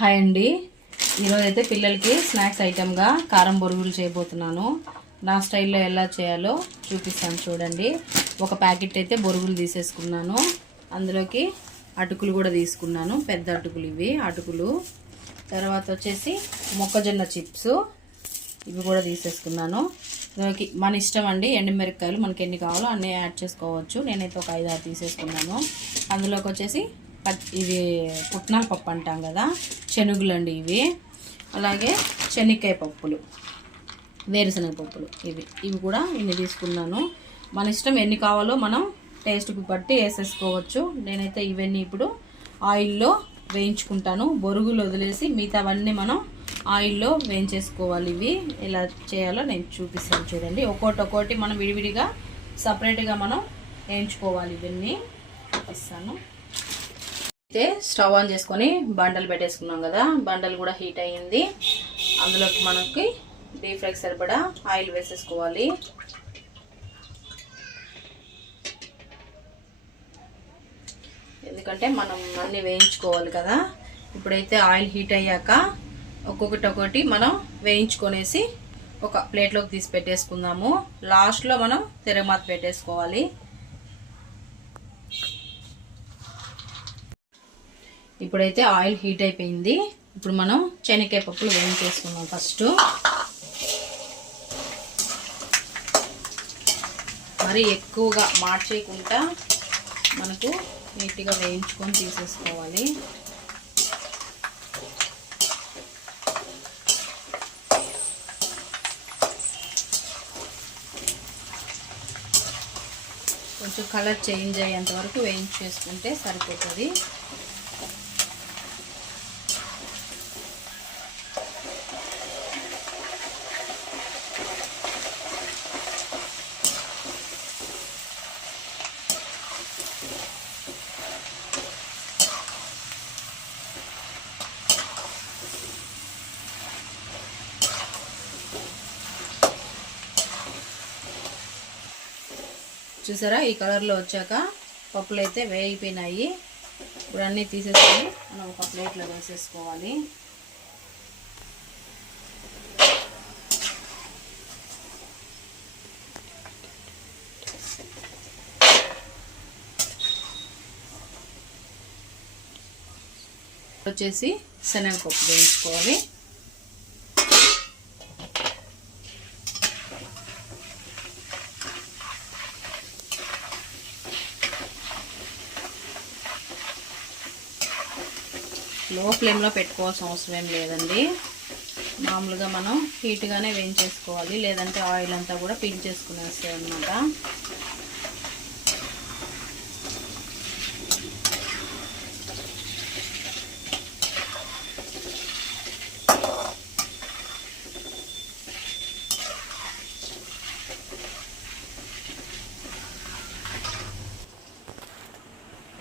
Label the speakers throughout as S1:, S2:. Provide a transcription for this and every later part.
S1: Hi అండి. ఈరోజైతే అయితే పిల్లలకి స్నాక్స్ ఐటెంగా కారం బొరుగులు చేయబోతున్నాను. నా స్టైల్లో ఎలా చేయాలో చూపిస్తాను చూడండి. ఒక ప్యాకెట్ అయితే బొరుగులు తీసేసుకున్నాను. అందులోకి అటుకులు కూడా తీసుకున్నాను. పెద్ద అటుకులు ఇవి. అటుకులు. తర్వాత వచ్చేసి మొక్కజొన్న చిప్స్ ఇవి కూడా తీసేసుకున్నాను. ఇందులోకి మన ఇష్టం అండి ఎండుమిరపకాయలు మనకి ఎన్ని కావాలో అన్నీ యాడ్ చేసుకోవచ్చు. నేనైతే ఒక ఐదు ఆరు తీసేసుకున్నాను. అందులోకి వచ్చేసి పచ్ ఇవి పుట్నాల పప్పు అంటాం కదా శనుగులు అండి ఇవి. అలాగే శనక్కాయ పప్పులు వేరుశనగ పప్పులు ఇవి. ఇవి కూడా ఇన్ని తీసుకున్నాను. మన ఇష్టం ఎన్ని కావాలో మనం టేస్ట్కి బట్టి వేసేసుకోవచ్చు. నేనైతే ఇవన్నీ ఇప్పుడు ఆయిల్లో వేయించుకుంటాను. బొరుగులు వదిలేసి మిగతావన్నీ మనం ఆయిల్లో వేయించేసుకోవాలి ఇవి. ఎలా చేయాలో నేను చూపిస్తాను చూడండి. ఒక్కోటి ఒక్కోటి మనం విడివిడిగా సపరేట్గా మనం వేయించుకోవాలి ఇవన్నీ. చూపిస్తాను. అయితే స్టవ్ ఆన్ చేసుకొని బండలు పెట్టేసుకున్నాం కదా బండలు కూడా హీట్ అయ్యింది. అందులోకి మనకి డీప్ ఫ్రైకి సరిపడా ఆయిల్ వేసేసుకోవాలి. ఎందుకంటే మనం అన్నీ వేయించుకోవాలి కదా. ఇప్పుడైతే ఆయిల్ హీట్ అయ్యాక ఒక్కొక్కటి ఒక్కొక్కటి మనం వేయించుకొనేసి ఒక ప్లేట్లోకి తీసి పెట్టేసుకుందాము. లాస్ట్లో మనం తిరగమాత పెట్టేసుకోవాలి. ఇప్పుడైతే ఆయిల్ హీట్ అయిపోయింది. ఇప్పుడు మనం శనక్కాయ పప్పులు వేయించేసుకున్నాం ఫస్ట్. మరి ఎక్కువగా మార్చేయకుండా మనకు నీట్గా వేయించుకొని తీసేసుకోవాలి. కొంచెం కలర్ చేంజ్ అయ్యేంత వరకు వేయించేసుకుంటే సరిపోతుంది. చూసారా? ఈ కలర్లో వచ్చాక పప్పులు అయితే వేగిపోయినాయి. ఇప్పుడు అన్నీ తీసేసుకొని మనం ఒక ప్లేట్లో వేసేసుకోవాలి. వచ్చేసి శనగపప్పు వేయించుకోవాలి. ఫ్లేమ్లో పెట్టుకోవాల్సిన అవసరం ఏం లేదండి. మామూలుగా మనం హీట్గానే వేయించేసుకోవాలి. లేదంటే ఆయిల్ అంతా కూడా పీల్చేసుకునేస్తాయి అన్నమాట.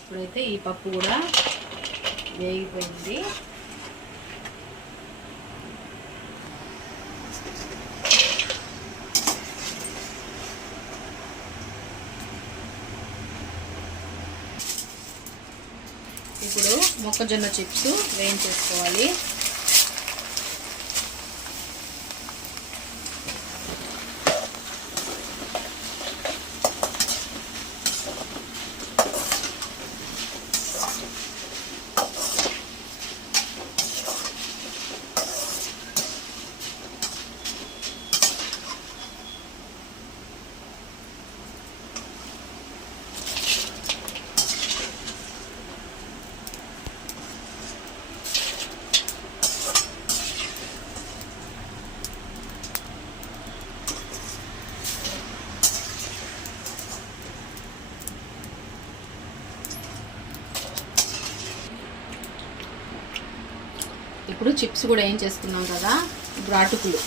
S1: ఇప్పుడైతే ఈ పప్పు కూడా వేగిపోయింది. ఇప్పుడు మొక్కజొన్న చిప్స్ వేయించేసుకోవాలి. ఇప్పుడు చిప్స్ కూడా ఏం చేసుకున్నాం కదా? ఇప్పుడు అటుకులు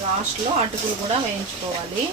S1: లాస్ట్లో అటుకులు కూడా వేయించుకోవాలి.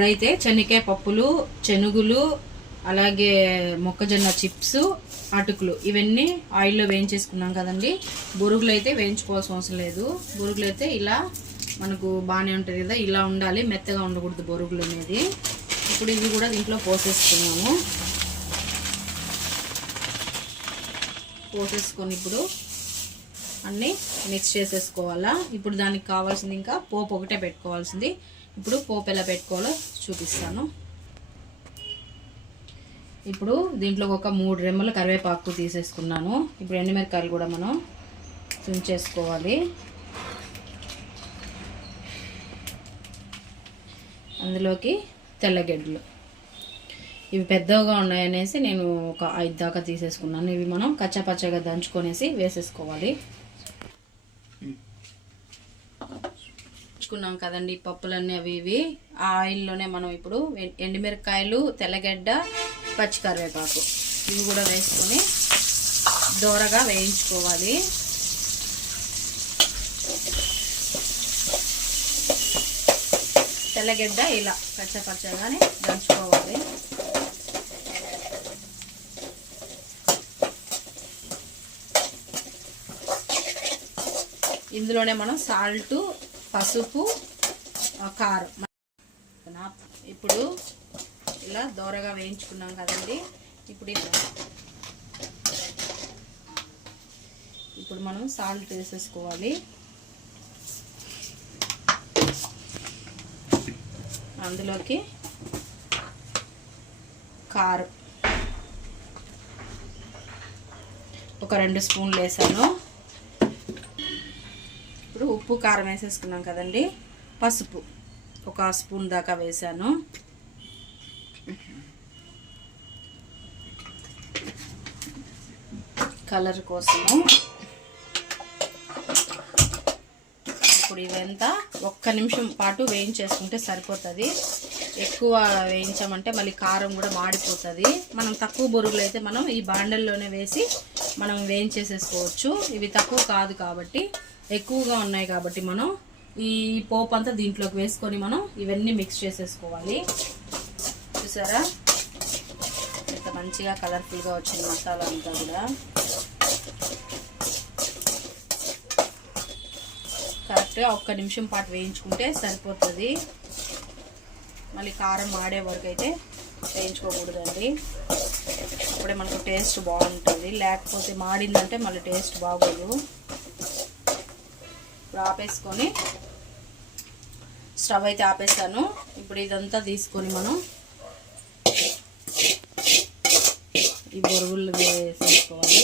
S1: ఇప్పుడైతే చెనికాయ పప్పులు చెనుగులు అలాగే మొక్కజొన్న చిప్స్ అటుకులు ఇవన్నీ ఆయిల్లో వేయించేసుకున్నాం కదండి. బొరుగులు అయితే వేయించుకోవాల్సిన అవసరం లేదు. బొరుగులు అయితే ఇలా మనకు బాగానే ఉంటుంది కదా ఇలా ఉండాలి మెత్తగా ఉండకూడదు బొరుగులు అనేది. ఇప్పుడు ఇవి కూడా దీంట్లో పోసేసుకున్నాము. పోసేసుకొని ఇప్పుడు అన్నీ మిక్స్ చేసేసుకోవాలా. ఇప్పుడు దానికి కావాల్సింది ఇంకా పోపు ఒకటే పెట్టుకోవాల్సింది. ఇప్పుడు పోపు ఎలా పెట్టుకోవాలో చూపిస్తాను. ఇప్పుడు దీంట్లో ఒక మూడు రెమ్మలు కరివేపాకు తీసేసుకున్నాను. ఇప్పుడు ఎండుమిరకాయలు కూడా మనం తుంచేసుకోవాలి. అందులోకి తెల్లగడ్డలు. ఇవి పెద్దగా ఉన్నాయనేసి నేను ఒక ఐదు దాకా తీసేసుకున్నాను. ఇవి మనం కచ్చాపచ్చగా దంచుకొనేసి వేసేసుకోవాలి. వేయించుకున్నాం కదండి పప్పులన్నీ అవి ఇవి. ఆ ఆయిల్లోనే మనం ఇప్పుడు ఎ- ఎండుమిరకాయలు తెల్లగడ్డ పచ్చి కరివేపాకు ఇవి కూడా వేసుకొని దోరగా వేయించుకోవాలి. తెల్లగడ్డ ఇలా పచ్చపచ్చగానే దంచుకోవాలి. ఇందులోనే మనం సాల్ట్ పసుపు కారం. నా- ఇప్పుడు ఇలా దోరగా వేయించుకున్నాం కదండి. ఇప్పుడు ఇలా. ఇప్పుడు మనం సాల్ట్ వేసేసుకోవాలి. అందులోకి కారం. ఒక రెండు స్పూన్లు వేసాను. ఉప్పు కారం వేసేసుకున్నాం కదండి. పసుపు ఒక స్పూన్ దాకా వేసాను. కలర్ కోసము ఇప్పుడు ఇవంతా ఒక్క నిమిషం పాటు వేయించేసుకుంటే సరిపోతుంది. ఎక్కువ వేయించామంటే మళ్ళీ కారం కూడా మాడిపోతుంది. మనం తక్కువ బొరుగులు అయితే మనం ఈ బాండల్లోనే వేసి మనం వేయించేసేసుకోవచ్చు. ఇవి తక్కువ కాదు కాబట్టి ఎక్కువగా ఉన్నాయి కాబట్టి మనం ఈ పోపు అంతా దీంట్లోకి వేసుకొని మనం ఇవన్నీ మిక్స్ చేసేసుకోవాలి. చూసారా? ఎంత మంచిగా కలర్ఫుల్గా వచ్చింది మసాలా అంతా కూడా. కరెక్ట్గా ఒక్క నిమిషం పాటు వేయించుకుంటే సరిపోతుంది. మళ్ళీ కారం మాడే వరకు అయితే వేయించుకోకూడదండి. అప్పుడే మనకు టేస్ట్ బాగుంటుంది. లేకపోతే మాడిందంటే మళ్ళీ టేస్ట్ బాగోదు. ఇప్పుడు ఆపేసుకొని స్టవ్ అయితే ఆపేసాను ఇప్పుడు ఇదంతా తీసుకొని మనం ఈ బొరుగులు వేసేసుకోవాలి.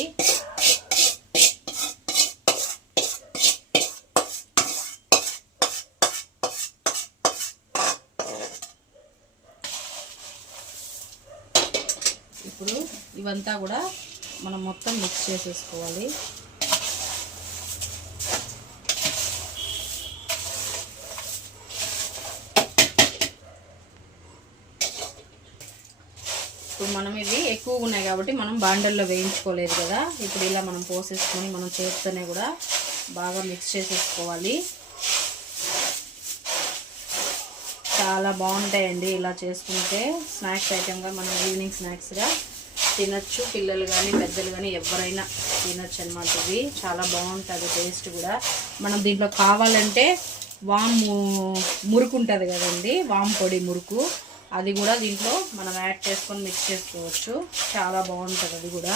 S1: ఇప్పుడు ఇవంతా కూడా మనం మొత్తం మిక్స్ చేసేసుకోవాలి. ఇప్పుడు మనం ఇవి ఎక్కువగా ఉన్నాయి కాబట్టి మనం బాండల్లో వేయించుకోలేదు కదా. ఇప్పుడు ఇలా మనం పోసేసుకొని మనం చేత్తోనే కూడా బాగా మిక్స్ చేసేసుకోవాలి. చాలా బాగుంటాయండి ఇలా చేసుకుంటే స్నాక్స్ ఐటెంగా మనం ఈవినింగ్ స్నాక్స్గా తినచ్చు. పిల్లలు కానీ పెద్దలు కానీ ఎవరైనా తినచ్చు అనమాట ఇవి. చాలా బాగుంటుంది టేస్ట్ కూడా. మనం దీంట్లో కావాలంటే వాము మురుకు ఉంటుంది కదండి. వామ్ పొడి మురుకు. అది కూడా దీంట్లో మనం యాడ్ చేసుకొని మిక్స్ చేసుకోవచ్చు. చాలా బాగుంటుంది అది కూడా.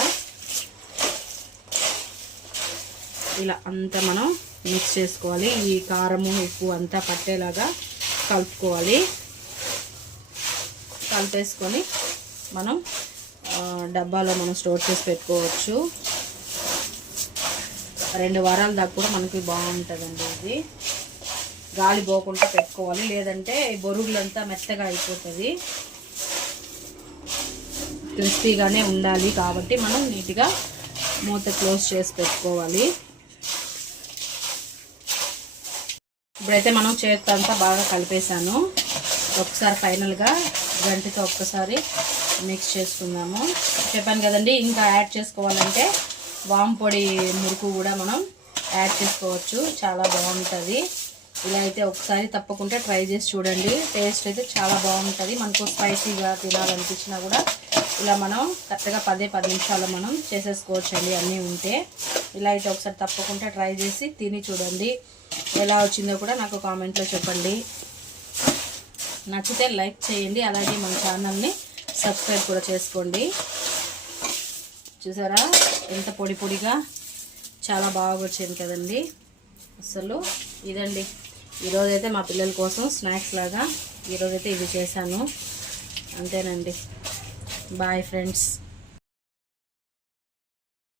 S1: ఇలా అంతా మనం మిక్స్ చేసుకోవాలి. ఈ కారము ఉప్పు అంతా పట్టేలాగా కలుపుకోవాలి. కలిపేసుకొని మనం డబ్బాలో మనం స్టోర్ చేసి పెట్టుకోవచ్చు. రెండు వారాల దాకా కూడా మనకి బాగుంటుందండి ఇది. గాలి పోకుండా పెట్టుకోవాలి. లేదంటే బొరుగులంతా మెత్తగా అయిపోతుంది. క్రిస్పీగానే ఉండాలి కాబట్టి మనం నీట్గా మూత క్లోజ్ చేసి పెట్టుకోవాలి. ఇప్పుడైతే మనం చేతితో అంతా బాగా కలిపేసాను ఒకసారి ఫైనల్గా గంటితో ఒక్కసారి మిక్స్ చేసుకుందాము. చెప్పాను కదండి ఇంకా యాడ్ చేసుకోవాలంటే వామ్ పొడి మురుకు కూడా మనం యాడ్ చేసుకోవచ్చు. చాలా బాగుంటుంది. ఇలా అయితే ఒకసారి తప్పకుండా ట్రై చేసి చూడండి. టేస్ట్ అయితే చాలా బాగుంటుంది. మనకు స్పైసీగా తినాలనిపించినా కూడా ఇలా మనం కరెక్ట్గా పదే పది నిమిషాలు మనం చేసేసుకోవచ్చు అండి అన్నీ ఉంటే. ఇలా అయితే ఒకసారి తప్పకుండా ట్రై చేసి తిని చూడండి. ఎలా వచ్చిందో కూడా నాకు కామెంట్లో చెప్పండి. నచ్చితే లైక్ చేయండి. అలాగే మన ఛానల్ని సబ్స్క్రైబ్ కూడా చేసుకోండి. చూసారా? ఎంత పొడి పొడిగా చాలా బాగా వచ్చింది కదండి. అసలు ఇదండి. ఈరోజైతే మా పిల్లల కోసం స్నాక్స్ లాగా ఈరోజైతే ఇది చేశాను. అంతేనండి. Bye friends.